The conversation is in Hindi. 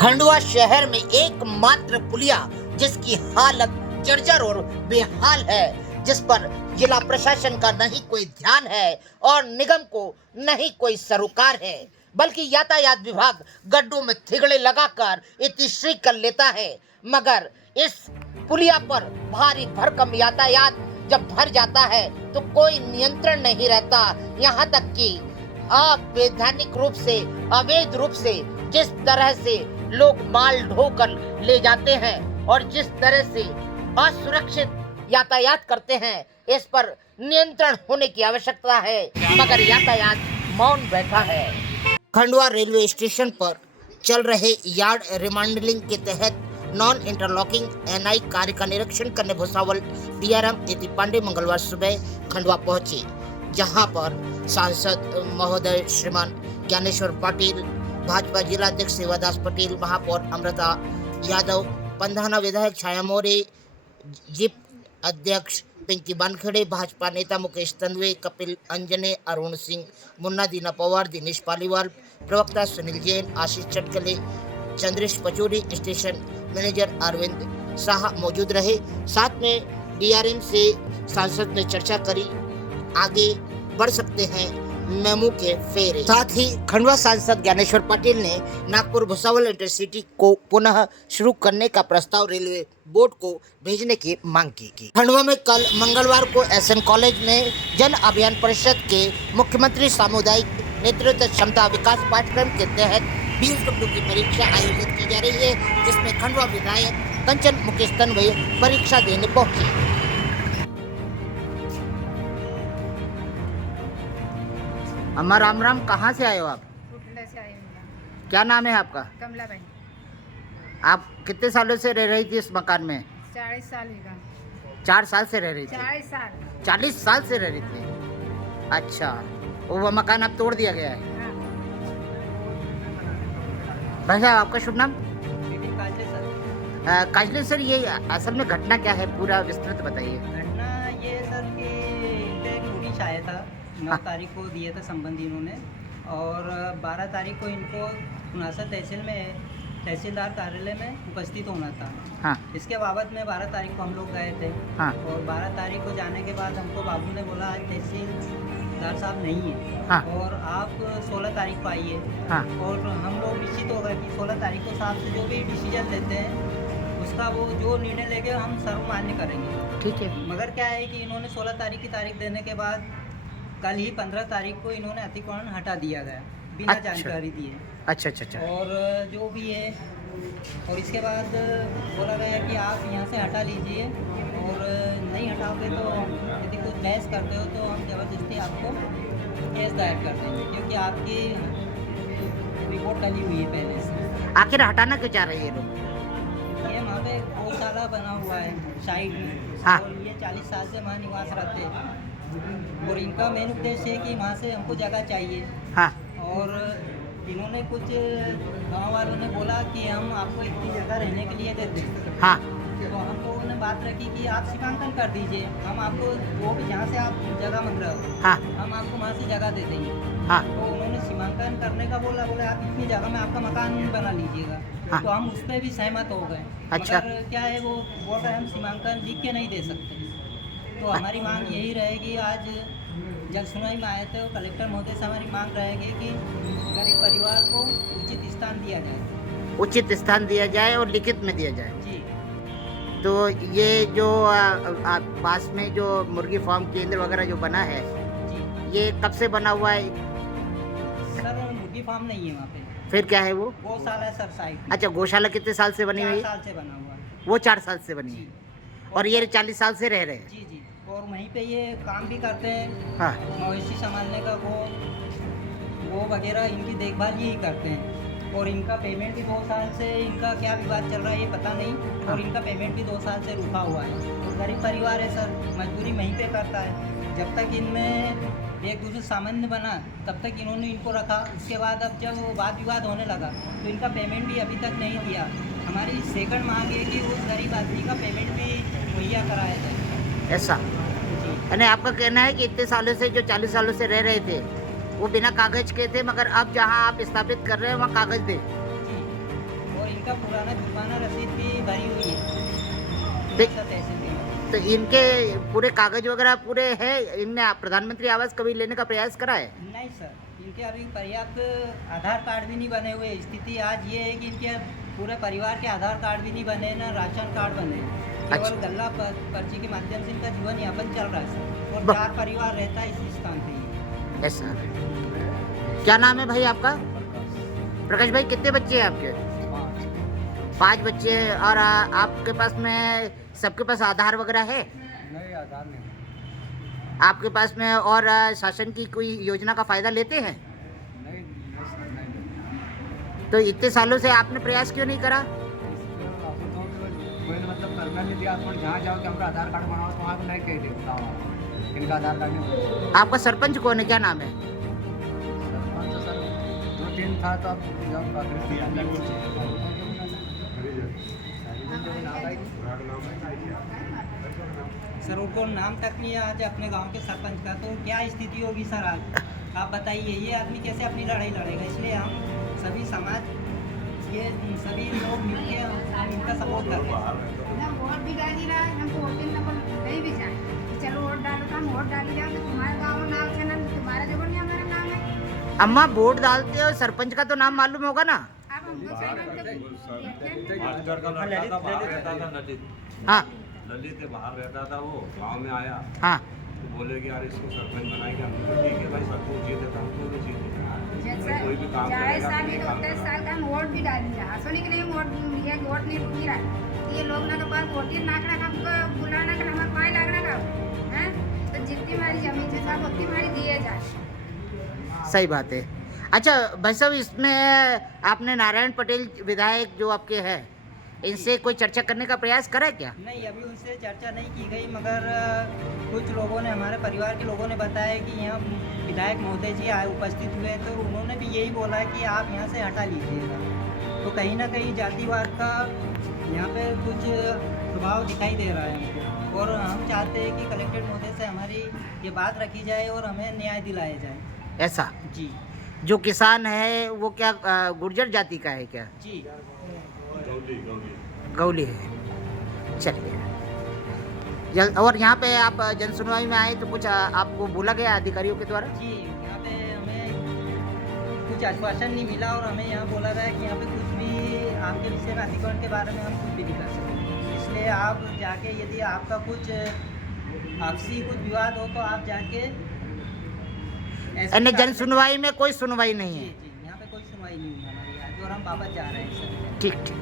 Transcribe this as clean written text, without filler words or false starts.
खंडवा शहर में एकमात्र पुलिया जिसकी हालत जर्जर और बेहाल है, जिस पर जिला प्रशासन का नहीं कोई ध्यान है और निगम को नहीं कोई सरोकार है, बल्कि यातायात विभाग गड्ढों में थिगड़े लगाकर इतिश्री कर लेता है। मगर इस पुलिया पर भारी भरकम यातायात जब भर जाता है तो कोई नियंत्रण नहीं रहता। यहाँ तक कि अवैधानिक रूप से, अवैध रूप से जिस तरह से लोग माल ढोकर ले जाते हैं और जिस तरह से असुरक्षित यातायात करते हैं, इस पर नियंत्रण होने की आवश्यकता है, मगर यातायात मौन बैठा है। खंडवा रेलवे स्टेशन पर चल रहे यार्ड रिमॉडलिंग के तहत नॉन इंटरलॉकिंग एनआई कार्य का निरीक्षण करने भुसावल डीआरएम एति पांडे मंगलवार सुबह खंडवा पहुंचे, जहां पर सांसद महोदय श्रीमान ज्ञानेश्वर पाटिल, भाजपा जिलाध्यक्ष सेवादास पटेल, महापौर अमृता यादव, पंधाना विधायक छाया मोरे, जिप अध्यक्ष पिंकी वानखेड़े, भाजपा नेता मुकेश तन्वे, कपिल अंजने, अरुण सिंह, मुन्ना, दीना पवार, दिनेश पालीवाल, प्रवक्ता सुनील जैन, आशीष चटकले, चंद्रेश पचौरी, स्टेशन मैनेजर अरविंद शाह मौजूद रहे। साथ में डीआरएम से सांसद ने चर्चा करी, आगे बढ़ सकते हैं मेमू के फेरे। साथ ही खंडवा सांसद ज्ञानेश्वर पाटिल ने नागपुर भुसावल इंटरसिटी को पुनः शुरू करने का प्रस्ताव रेलवे बोर्ड को भेजने की मांग की। खंडवा में कल मंगलवार को एसएन कॉलेज में जन अभियान परिषद के मुख्यमंत्री सामुदायिक नेतृत्व क्षमता विकास पाठ्यक्रम के तहत बीएसडब्ल्यू की परीक्षा आयोजित की जा रही है, जिसमें खंडवा विधायक कंचन मुकेश तन्वे परीक्षा देने पहुंचे। अम्मा राम राम, कहाँ से आए हो आप? कुटला से आई हूँ। क्या नाम है आपका? कमला बहन। आप कितने सालों से रह रही थी इस मकान में? 40 साल का। 4 साल से रह रही थी? 40 साल। 40 साल से रह रही थी। अच्छा, वो मकान अब तोड़ दिया गया है। हाँ। भाई साहब, आपका शुभ नाम? काजले सर। काजले सर, ये असल में घटना क्या है, पूरा विस्तृत बताइए। घटना ये सर कि इन पे एक नोटिस आया था, 9 हाँ। तारीख को दिए थे संबंधी इन्होंने, और 12 तारीख को इनको खुनासा तहसील में तहसीलदार कार्यालय में उपस्थित होना था। हाँ इसके बाबत में 12 तारीख को हम लोग गए थे। हाँ और 12 तारीख को जाने के बाद हमको बाबू ने बोला आज तहसीलदार साहब नहीं है, हाँ और आप 16 तारीख को आइए। हाँ और हम लोग निश्चित हो गए कि 16 तारीख को साहब से जो भी डिसीजन लेते हैं उसका वो जो निर्णय लेके हम सर्वमान्य करेंगे। ठीक है। मगर क्या है कि इन्होंने 16 तारीख की तारीख देने के बाद कल ही 15 तारीख को इन्होंने अतिक्रमण हटा दिया गया बिना अच्छा। जानकारी दिए। अच्छा अच्छा अच्छा। और जो भी है, और इसके बाद बोला गया कि आप यहाँ से हटा लीजिए, और नहीं हटाओगे तो यदि कुछ बहस करते हो तो हम ज़बरदस्ती आपको केस दायर कर देंगे, क्योंकि आपकी रिपोर्ट डली हुई है पहले से। आखिर हटाना क्यों चाह रहे हैं ये लोग? ये वहाँ पे गौशाला बना हुआ है साइड में, हाँ। और ये 40 साल से वहाँ निवास रहते हैं, और इनका मेन उद्देश्य है कि वहाँ से हमको जगह चाहिए। हाँ और इन्होंने कुछ गांव वालों ने बोला कि हम आपको इतनी जगह रहने के लिए देते हैं। हाँ तो हम लोगों ने बात रखी कि आप सीमांकन कर दीजिए, हम आपको वो भी जहाँ से आप जगह मांग रहे हो हाँ हम आपको वहाँ से जगह दे देंगे। हाँ तो उन्होंने सीमांकन करने का बोला आप इतनी जगह में आपका मकान बना लीजिएगा। हाँ। तो हम उस पर भी सहमत हो गए। अच्छा। मगर क्या है, वो बोल रहे हैं हम सीमांकन लिख के नहीं दे सकते। तो हमारी मांग यही रहेगी, आज जल सुनवाई में आए थे, कलेक्टर महोदय से हमारी मांग रहेगी कि गरीब परिवार को उचित स्थान दिया जाए। उचित स्थान दिया जाए और लिखित में दिया जाए। जी। तो ये जो पास में जो मुर्गी फार्म केंद्र वगैरह जो बना है, जी ये कब से बना हुआ है? सर, मुर्गी फार्म नहीं है वहाँ पे, फिर क्या है वो? गौशाला है सर साइड में। अच्छा, गौशाला कितने साल से बनी 4 हुई है? साल से बना हुआ है। वो 4 साल से बनी जी। है और ये 40 साल से रह रहे हैं। जी जी। और वहीं पे ये काम भी करते हैं, हाँ मवेशी संभालने का, वो वगैरह इनकी देखभाल यही करते हैं। और इनका पेमेंट भी 2 साल से, इनका क्या विवाद चल रहा है ये पता नहीं, हाँ। और इनका पेमेंट भी 2 साल से रुका हुआ है। और गरीब परिवार है सर, मजदूरी वहीं पे करता है। जब तक इनमें एक दूसरे सामान्य बना तब तक इन्होंने इनको रखा। उसके बाद अब जब वो वाद विवाद होने लगा तो इनका पेमेंट भी अभी तक नहीं दिया। हमारी सेकंड मांग है कि उस गरीब आदमी का पेमेंट भी मुहैया कराया जाए। ऐसा, यानी आपका कहना है कि इतने सालों से, जो 40 सालों से रह रहे थे, वो बिना कागज के थे, मगर अब जहां आप स्थापित कर रहे हैं वहां कागज दे। जी। और इनका पुराना जुर्माना रसीद भी भरी हुई है ते- उड़ीसा तहसील के अंदर। तो इनके पूरे कागज वगैरह पूरे हैं? इनने प्रधानमंत्री आवास कभी लेने का प्रयास करा है? नहीं सर, इनके अभी पर्याप्त आधार कार्ड भी नहीं बने हुए। स्थिति आज ये है कि इनके पूरे परिवार के आधार कार्ड भी नहीं बने, ना राशन कार्ड बने। केवल अच्छा। गल्ला पर्ची के माध्यम से इनका जीवन यापन चल रहा है सर। और ब- 4 परिवार रहता है इस स्थान पे ही। ऐसा। क्या नाम है भाई आपका? प्रकाश भाई, कितने बच्चे हैं आपके? 5 बच्चे हैं। और आपके पास में सबके पास आधार वगैरह है? नहीं, आधार नहीं। आपके पास में और शासन की कोई योजना का फायदा लेते हैं? नहीं। तो इतने सालों से आपने प्रयास क्यों नहीं करा? कोई मतलब करना नहीं दिया। आप जहाँ जाओ कि हमारा आधार कार्ड बनाओ तो वहाँ को नहीं कह दे, इनका आधार कार्ड नहीं। आपका सरपंच कौन है, क्या नाम है? सरपंच सर 2-3 था तो अब जब सर उनको नाम तक नहीं है आज अपने गांव के सरपंच का। तो क्या स्थिति होगी सर आज, आप बताइए। ये आदमी कैसे अपनी लड़ाई लड़ेगा? इसलिए हम सभी समाज, ये सभी लोग मिलकर हम इनका सपोर्ट कर रहे हैं। ना वोट भी डाली रहा है, हमको वोटिंग नंबर नहीं भी जाए कि चलो वोट डालो, तो हम वोट डाली जाओ तो तुम्हारे गाँव में नाम है ना, तुम्हारा जब नहीं हमारा नाम है। अम्मा, वोट डालते हो, सरपंच का तो नाम मालूम होगा ना? आप हमको सही बात हाँ ललित बाहर रहता था, वो गांव में आया हाँ तो बोले कि यार इसको सरपंच बनाएंगे। हम तो ठीक है भाई, सबको जीत देता हूँ, तो जीत देता कोई भी काम करेगा, 40 साल नहीं की काम 30 करेगा। साल का हम वोट भी डाली जा सुनी कि नहीं वोट ये वोट नहीं रुकी रहा। ये लोग ना के पास वोट ही नाकना का हमको बुलाना का हमारे पाए लगना का हैं, तो जितनी हमारी जमीन है सब उतनी हमारी दिए जाए। सही बात है। अच्छा भाई साहब, इसमें आपने नारायण पटेल विधायक जो आपके हैं, इनसे कोई चर्चा करने का प्रयास करा है क्या? नहीं, अभी उनसे चर्चा नहीं की गई, मगर कुछ लोगों ने, हमारे परिवार के लोगों ने बताया कि यहाँ विधायक महोदय जी आए, उपस्थित हुए, तो उन्होंने भी यही बोला है कि आप यहाँ से हटा लीजिएगा। तो कहीं ना कहीं जातिवाद का यहाँ पे कुछ प्रभाव दिखाई दे रहा है हमको। और हम चाहते हैं कि कलेक्टर महोदय से हमारी ये बात रखी जाए और हमें न्याय दिलाया जाए। ऐसा? जी जो किसान है वो क्या गुर्जर जाति का है क्या? जी। गौली है। चलिए, और यहाँ पे आप जन सुनवाई में आए तो कुछ आपको बोला गया अधिकारियों के द्वारा? जी, यहाँ पे हमें कुछ आश्वासन नहीं मिला और हमें यहाँ बोला गया कि यहाँ पे कुछ भी आपके विषय में अधिकरण के बारे में हम कुछ भी नहीं कर सकते। इसलिए आप जाके, यदि आपका कुछ आपसी कुछ विवाद हो तो आप जाके यानी जन सुनवाई में कोई सुनवाई नहीं जी है? जी, यहाँ पे कोई सुनवाई नहीं हुई हमारी आज, और हम वापस जा रहे हैं सर। ठीक ठीक।